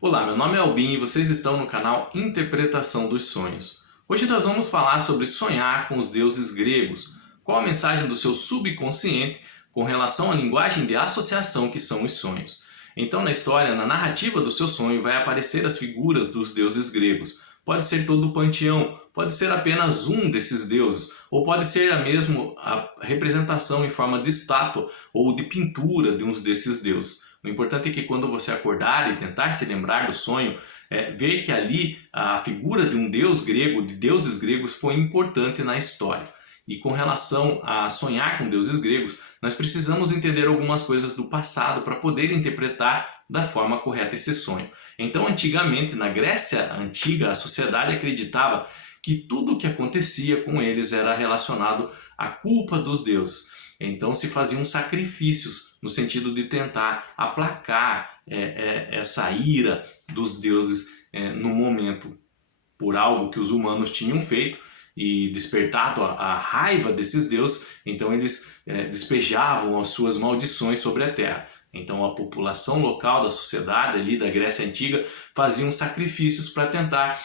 Olá, meu nome é Albin e vocês estão no canal Interpretação dos Sonhos. Hoje nós vamos falar sobre sonhar com os deuses gregos. Qual a mensagem do seu subconsciente com relação à linguagem de associação que são os sonhos? Então, na história, na narrativa do seu sonho, vai aparecer as figuras dos deuses gregos. Pode ser todo o panteão, pode ser apenas um desses deuses, ou pode ser a representação em forma de estátua ou de pintura de uns desses deuses. O importante é que quando você acordar e tentar se lembrar do sonho, ver que ali a figura de um deus grego, de deuses gregos, foi importante na história. E com relação a sonhar com deuses gregos, nós precisamos entender algumas coisas do passado para poder interpretar da forma correta esse sonho. Então, antigamente, na Grécia Antiga, a sociedade acreditava que tudo o que acontecia com eles era relacionado à culpa dos deuses. Então se faziam sacrifícios no sentido de tentar aplacar essa ira dos deuses no momento por algo que os humanos tinham feito e despertado a raiva desses deuses, então eles despejavam as suas maldições sobre a terra. Então a população local da sociedade ali da Grécia Antiga faziam sacrifícios para tentar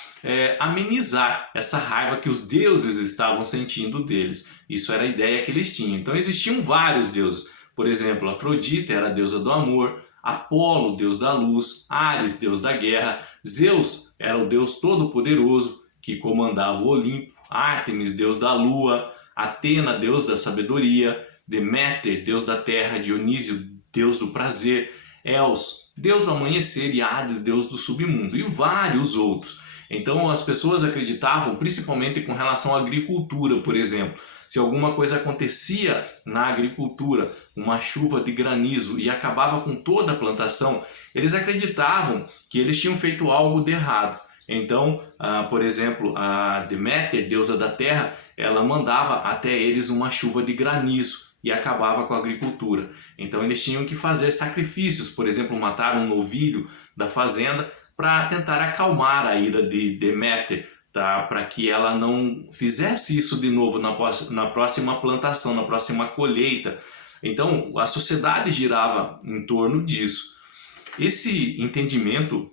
amenizar essa raiva que os deuses estavam sentindo deles. Isso era a ideia que eles tinham. Então existiam vários deuses. Por exemplo, Afrodite era a deusa do amor, Apolo, deus da luz, Ares, deus da guerra, Zeus era o deus todo-poderoso que comandava o Olimpo, Ártemis, deus da lua, Atena, deus da sabedoria, Deméter, deus da terra, Dionísio, deus do prazer, Eos, deus do amanhecer e Hades, deus do submundo, e vários outros. Então as pessoas acreditavam, principalmente com relação à agricultura, por exemplo, se alguma coisa acontecia na agricultura, uma chuva de granizo e acabava com toda a plantação, eles acreditavam que eles tinham feito algo de errado. Então, por exemplo, a Deméter, deusa da terra, ela mandava até eles uma chuva de granizo e acabava com a agricultura. Então eles tinham que fazer sacrifícios, por exemplo, matar um novilho da fazenda para tentar acalmar a ira de Deméter, tá? Para que ela não fizesse isso de novo na próxima plantação, na próxima colheita. Então a sociedade girava em torno disso. Esse entendimento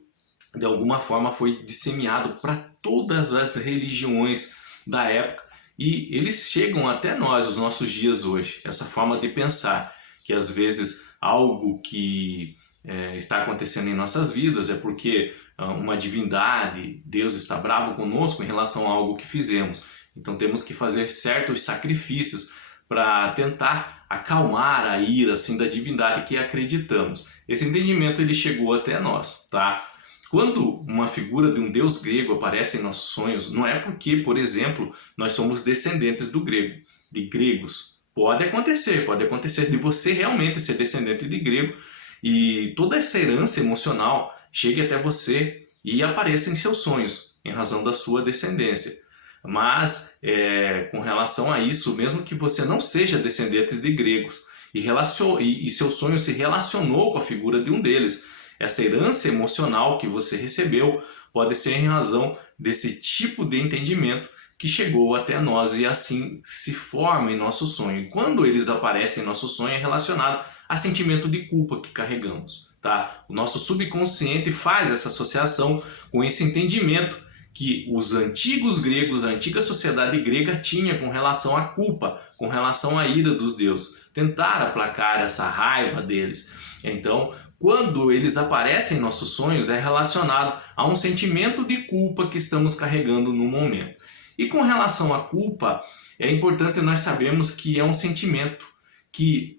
de alguma forma foi disseminado para todas as religiões da época e eles chegam até nós, os nossos dias hoje. Essa forma de pensar que às vezes algo que está acontecendo em nossas vidas é porque uma divindade, Deus está bravo conosco em relação a algo que fizemos. Então temos que fazer certos sacrifícios para tentar acalmar a ira assim, da divindade que acreditamos. Esse entendimento ele chegou até nós, tá? Quando uma figura de um deus grego aparece em nossos sonhos, não é porque, por exemplo, nós somos descendentes de gregos. Pode acontecer de você realmente ser descendente de grego e toda essa herança emocional chegue até você e apareça em seus sonhos, em razão da sua descendência. Mas, com relação a isso, mesmo que você não seja descendente de gregos e seu sonho se relacionou com a figura de um deles, essa herança emocional que você recebeu pode ser em razão desse tipo de entendimento que chegou até nós e assim se forma em nosso sonho. E quando eles aparecem em nosso sonho é relacionado a sentimento de culpa que carregamos. Tá? O nosso subconsciente faz essa associação com esse entendimento que os antigos gregos, a antiga sociedade grega tinha com relação à culpa, com relação à ira dos deuses. Tentar aplacar essa raiva deles. Então, quando eles aparecem em nossos sonhos, é relacionado a um sentimento de culpa que estamos carregando no momento. E com relação à culpa, é importante nós sabermos que é um sentimento que,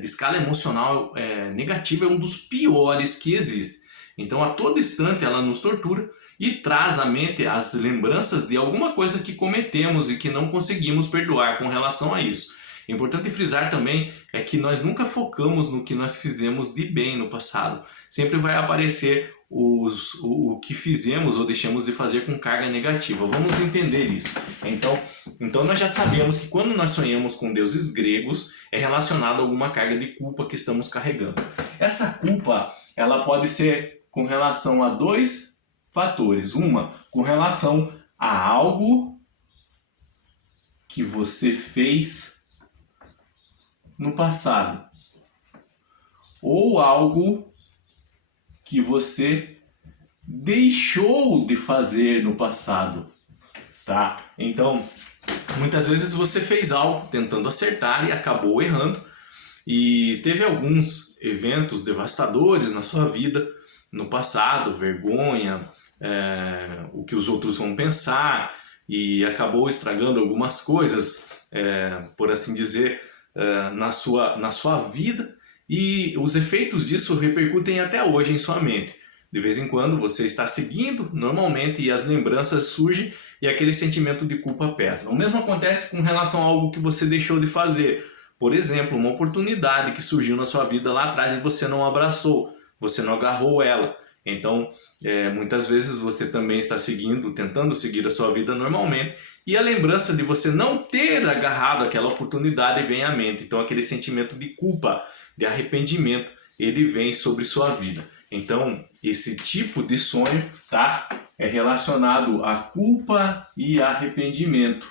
de escala emocional negativa, é um dos piores que existe. Então, a todo instante, ela nos tortura e traz à mente as lembranças de alguma coisa que cometemos e que não conseguimos perdoar com relação a isso. É importante frisar também que nós nunca focamos no que nós fizemos de bem no passado. Sempre vai aparecer o que fizemos ou deixamos de fazer com carga negativa. Vamos entender isso. Então nós já sabemos que quando nós sonhamos com deuses gregos é relacionado a alguma carga de culpa que estamos carregando. Essa culpa ela pode ser com relação a dois fatores. Uma, com relação a algo que você fez no passado ou algo que você deixou de fazer no passado, tá? Então, muitas vezes você fez algo tentando acertar e acabou errando, e teve alguns eventos devastadores na sua vida no passado, vergonha, o que os outros vão pensar, e acabou estragando algumas coisas, por assim dizer, na sua vida, e os efeitos disso repercutem até hoje em sua mente. De vez em quando você está seguindo normalmente e as lembranças surgem e aquele sentimento de culpa pesa. O mesmo acontece com relação a algo que você deixou de fazer. Por exemplo, uma oportunidade que surgiu na sua vida lá atrás e você não abraçou, você não agarrou ela. Então, muitas vezes você também está tentando seguir a sua vida normalmente, e a lembrança de você não ter agarrado aquela oportunidade vem à mente. Então, aquele sentimento de culpa, de arrependimento, ele vem sobre sua vida. Então, esse tipo de sonho, tá, é relacionado a culpa e arrependimento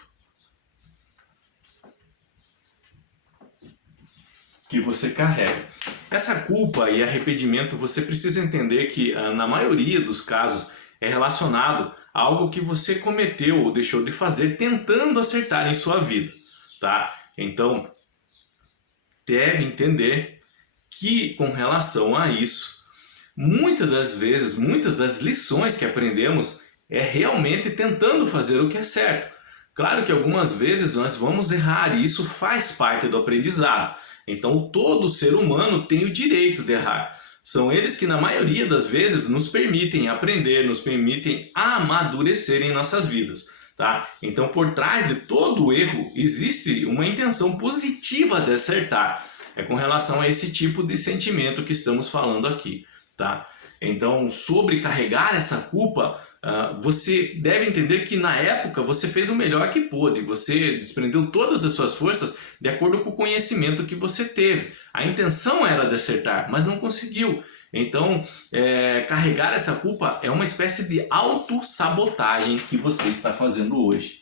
que você carrega. Essa culpa e arrependimento, você precisa entender que na maioria dos casos é relacionado a algo que você cometeu ou deixou de fazer tentando acertar em sua vida, tá? Então, deve entender que com relação a isso, muitas das vezes, muitas das lições que aprendemos é realmente tentando fazer o que é certo. Claro que algumas vezes nós vamos errar e isso faz parte do aprendizado. Então todo ser humano tem o direito de errar. São eles que na maioria das vezes nos permitem aprender, nos permitem amadurecer em nossas vidas. Tá? Então por trás de todo erro existe uma intenção positiva de acertar. É com relação a esse tipo de sentimento que estamos falando aqui. Tá? Então, sobre carregar essa culpa, você deve entender que na época você fez o melhor que pôde, você desprendeu todas as suas forças de acordo com o conhecimento que você teve. A intenção era de acertar, mas não conseguiu. Então, carregar essa culpa é uma espécie de autossabotagem que você está fazendo hoje.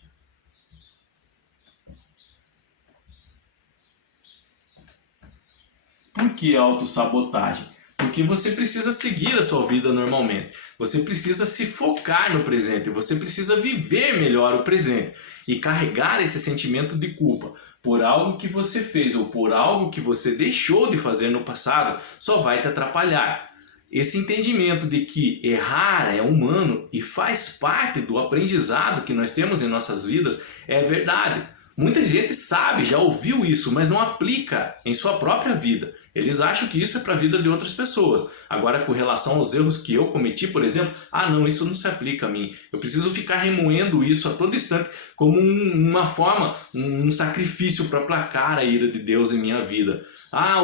Por que autossabotagem? Porque você precisa seguir a sua vida normalmente. Você precisa se focar no presente. Você precisa viver melhor o presente. E carregar esse sentimento de culpa por algo que você fez ou por algo que você deixou de fazer no passado só vai te atrapalhar. Esse entendimento de que errar é humano e faz parte do aprendizado que nós temos em nossas vidas é verdade. Muita gente sabe, já ouviu isso, mas não aplica em sua própria vida. Eles acham que isso é para a vida de outras pessoas. Agora, com relação aos erros que eu cometi, por exemplo, não, isso não se aplica a mim. Eu preciso ficar remoendo isso a todo instante como uma forma, um sacrifício para aplacar a ira de Deus em minha vida.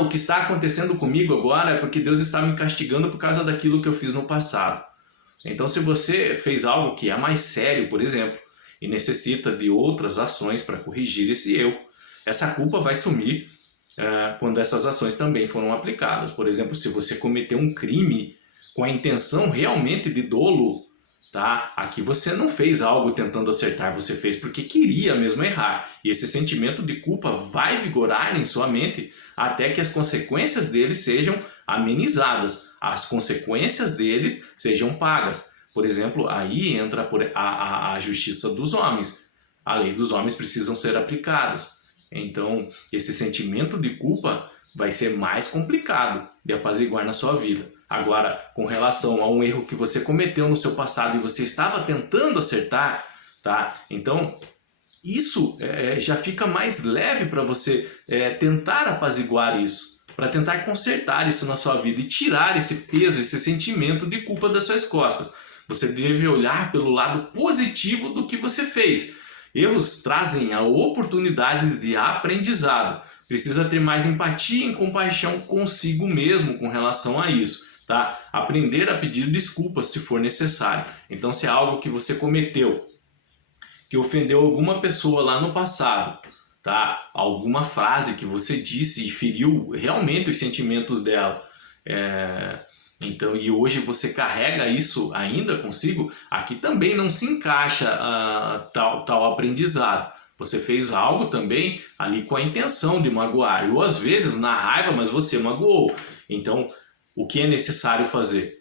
O que está acontecendo comigo agora é porque Deus está me castigando por causa daquilo que eu fiz no passado. Então, se você fez algo que é mais sério, por exemplo, e necessita de outras ações para corrigir esse erro, essa culpa vai sumir quando essas ações também foram aplicadas. Por exemplo, se você cometeu um crime com a intenção realmente de dolo, tá? Aqui você não fez algo tentando acertar, você fez porque queria mesmo errar. E esse sentimento de culpa vai vigorar em sua mente até que as consequências dele sejam amenizadas, as consequências deles sejam pagas. Por exemplo, aí entra a justiça dos homens. A lei dos homens precisam ser aplicadas. Então, esse sentimento de culpa vai ser mais complicado de apaziguar na sua vida. Agora, com relação a um erro que você cometeu no seu passado e você estava tentando acertar, tá? Então, isso já fica mais leve para você tentar apaziguar isso, para tentar consertar isso na sua vida e tirar esse peso, esse sentimento de culpa das suas costas. Você deve olhar pelo lado positivo do que você fez. Erros trazem oportunidades de aprendizado. Precisa ter mais empatia e compaixão consigo mesmo com relação a isso. Tá? Aprender a pedir desculpas se for necessário. Então, se é algo que você cometeu, que ofendeu alguma pessoa lá no passado, tá? Alguma frase que você disse e feriu realmente os sentimentos dela, então, e hoje você carrega isso ainda consigo, aqui também não se encaixa tal aprendizado. Você fez algo também ali com a intenção de magoar, ou às vezes na raiva, mas você magoou. Então, o que é necessário fazer?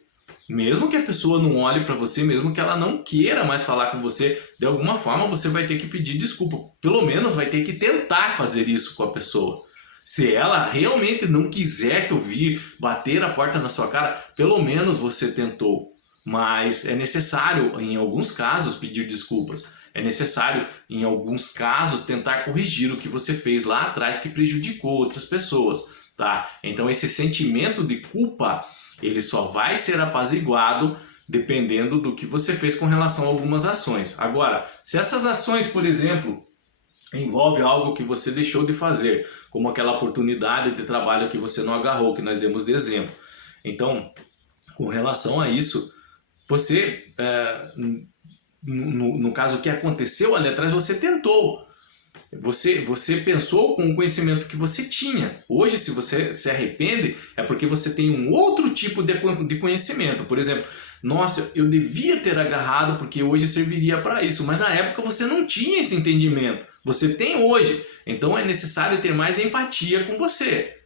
Mesmo que a pessoa não olhe para você, mesmo que ela não queira mais falar com você, de alguma forma você vai ter que pedir desculpa. Pelo menos vai ter que tentar fazer isso com a pessoa. Se ela realmente não quiser te ouvir, bater a porta na sua cara, pelo menos você tentou. Mas é necessário, em alguns casos, pedir desculpas. É necessário, em alguns casos, tentar corrigir o que você fez lá atrás que prejudicou outras pessoas, tá? Então esse sentimento de culpa, ele só vai ser apaziguado dependendo do que você fez com relação a algumas ações. Agora, se essas ações, por exemplo, envolve algo que você deixou de fazer, como aquela oportunidade de trabalho que você não agarrou, que nós demos de exemplo. Então, com relação a isso, você, no caso que aconteceu ali atrás, você tentou. Você pensou com o conhecimento que você tinha. Hoje, se você se arrepende, é porque você tem um outro tipo de conhecimento. Por exemplo, nossa, eu devia ter agarrado porque hoje serviria para isso. Mas na época você não tinha esse entendimento. Você tem hoje. Então é necessário ter mais empatia com você.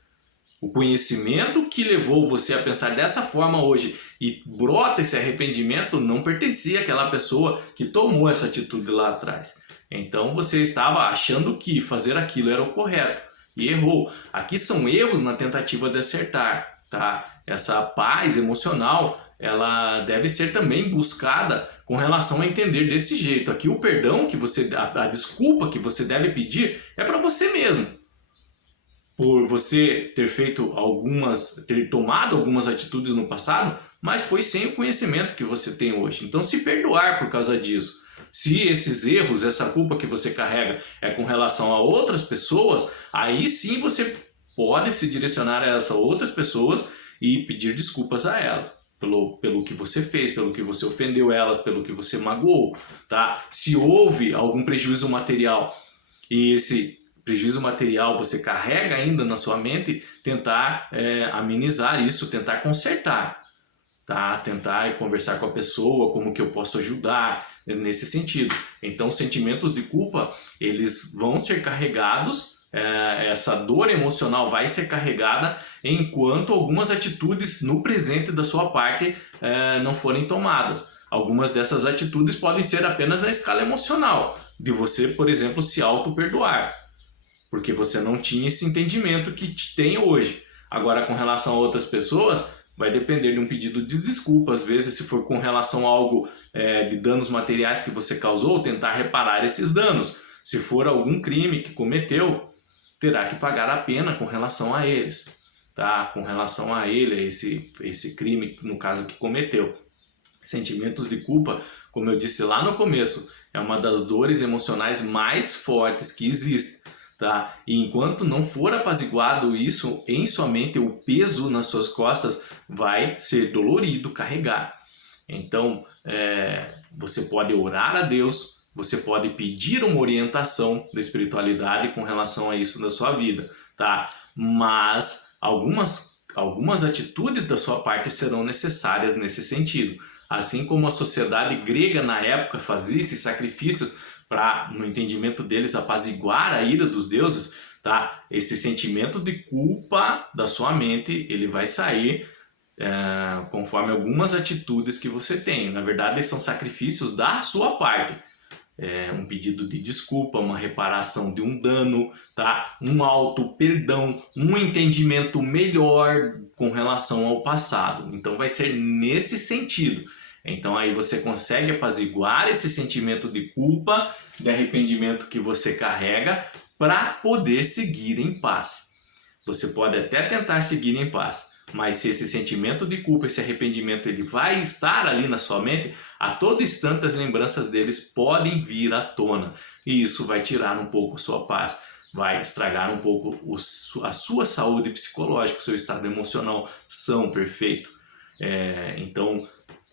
O conhecimento que levou você a pensar dessa forma hoje e brota esse arrependimento não pertencia àquela pessoa que tomou essa atitude lá atrás. Então você estava achando que fazer aquilo era o correto e errou. Aqui são erros na tentativa de acertar, tá? Essa paz emocional, ela deve ser também buscada com relação a entender desse jeito. Aqui o perdão que você, a desculpa que você deve pedir é para você mesmo. Por você ter ter tomado algumas atitudes no passado, mas foi sem o conhecimento que você tem hoje. Então se perdoar por causa disso. Se esses erros, essa culpa que você carrega é com relação a outras pessoas, aí sim você pode se direcionar a essas outras pessoas e pedir desculpas a elas. Pelo que você fez, pelo que você ofendeu elas, pelo que você magoou, tá? Se houve algum prejuízo material e esse prejuízo material você carrega ainda na sua mente, tentar amenizar isso, tentar consertar, tá? Tentar conversar com a pessoa, como que eu posso ajudar nesse sentido. Então, sentimentos de culpa, eles vão ser carregados, essa dor emocional vai ser carregada enquanto algumas atitudes no presente da sua parte não forem tomadas. Algumas dessas atitudes podem ser apenas na escala emocional, de você, por exemplo, se auto-perdoar, porque você não tinha esse entendimento que tem hoje. Agora, com relação a outras pessoas, vai depender de um pedido de desculpa. Às vezes, se for com relação a algo de danos materiais que você causou, tentar reparar esses danos. Se for algum crime que cometeu, terá que pagar a pena com relação a eles, tá? Com relação a ele, a esse crime, no caso, que cometeu. Sentimentos de culpa, como eu disse lá no começo, é uma das dores emocionais mais fortes que existem. Tá? E enquanto não for apaziguado isso em sua mente, o peso nas suas costas vai ser dolorido carregar. Então, você pode orar a Deus, você pode pedir uma orientação da espiritualidade com relação a isso na sua vida, tá? Mas algumas atitudes da sua parte serão necessárias nesse sentido. Assim como a sociedade grega na época fazia esses sacrifícios para, no entendimento deles, apaziguar a ira dos deuses, tá? Esse sentimento de culpa da sua mente, ele vai sair conforme algumas atitudes que você tem. Na verdade, são sacrifícios da sua parte. Um pedido de desculpa, uma reparação de um dano, tá? Um auto-perdão, um entendimento melhor com relação ao passado. Então vai ser nesse sentido. Então aí você consegue apaziguar esse sentimento de culpa, de arrependimento que você carrega para poder seguir em paz. Você pode até tentar seguir em paz, mas se esse sentimento de culpa, esse arrependimento, ele vai estar ali na sua mente, a todo instante as lembranças deles podem vir à tona. E isso vai tirar um pouco a sua paz, vai estragar um pouco a sua saúde psicológica, o seu estado emocional são perfeito. Então,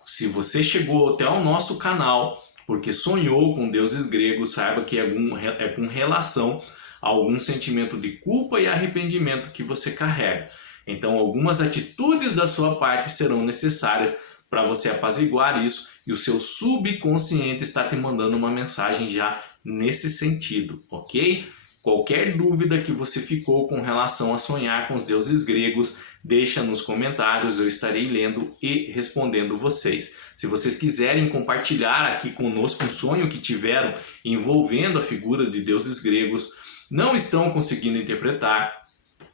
se você chegou até o nosso canal porque sonhou com deuses gregos, saiba que é com relação a algum sentimento de culpa e arrependimento que você carrega. Então, algumas atitudes da sua parte serão necessárias para você apaziguar isso e o seu subconsciente está te mandando uma mensagem já nesse sentido, ok? Qualquer dúvida que você ficou com relação a sonhar com os deuses gregos, deixa nos comentários, eu estarei lendo e respondendo vocês. Se vocês quiserem compartilhar aqui conosco um sonho que tiveram envolvendo a figura de deuses gregos, não estão conseguindo interpretar,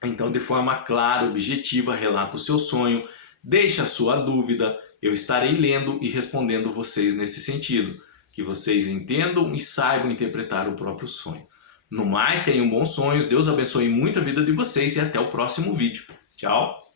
então de forma clara, objetiva, relata o seu sonho, deixa a sua dúvida, eu estarei lendo e respondendo vocês nesse sentido, que vocês entendam e saibam interpretar o próprio sonho. No mais, tenham bons sonhos, Deus abençoe muito a vida de vocês e até o próximo vídeo. Tchau!